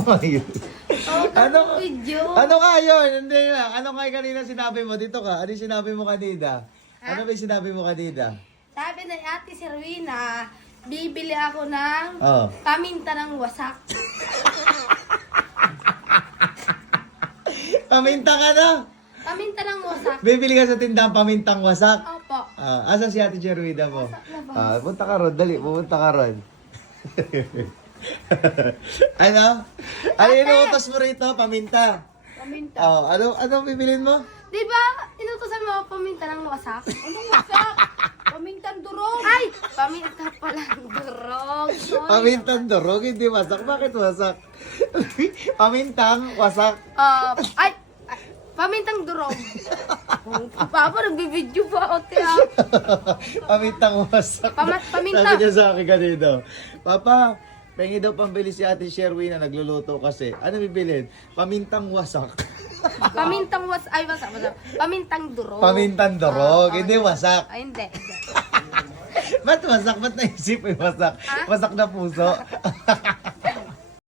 Ayun. Ano? Video. Ano ka yun? Hindi na. Ano nga kanina sinabi mo? Dito ka. Ano yung sinabi mo kanina? Ano ba yung sinabi mo kanina? Sabi ng ate Serwina, bibili ako ng Oh. paminta ng wasak. Paminta ka na. Paminta ng wasak. Bibili ka sa tindahan pamintang wasak. Opo. Asa si Ate Jerwida mo? Wasak na ba? Punta ka ron. Dali, pupunta ka ron. Ano? Ano inuutos mo rito? Paminta. Paminta. Ano bibilin mo? Di ba, inutusan mo ako paminta ng wasak? Anong wasak? Pamintang durog. Ay! Paminta pala ng durog. Sorry. Pamintang durog, hindi wasak. Bakit wasak? Pamintang wasak. Ay! Pamintang durog. Papa, nagbibideo pa ako, tiya. Pamintang wasak. Paminta. Sabi niya sa akin kanina. Papa, pengi daw pambili si Ate Sherwin na nagluluto kasi. Ano bibilin? Pamintang wasak. Pamintang ay, wasak. Pamintang durog. Pamintang durog, hindi wasak. Ay, hindi. Ba't wasak? Ba't naisip yung wasak? Ha? Wasak na puso.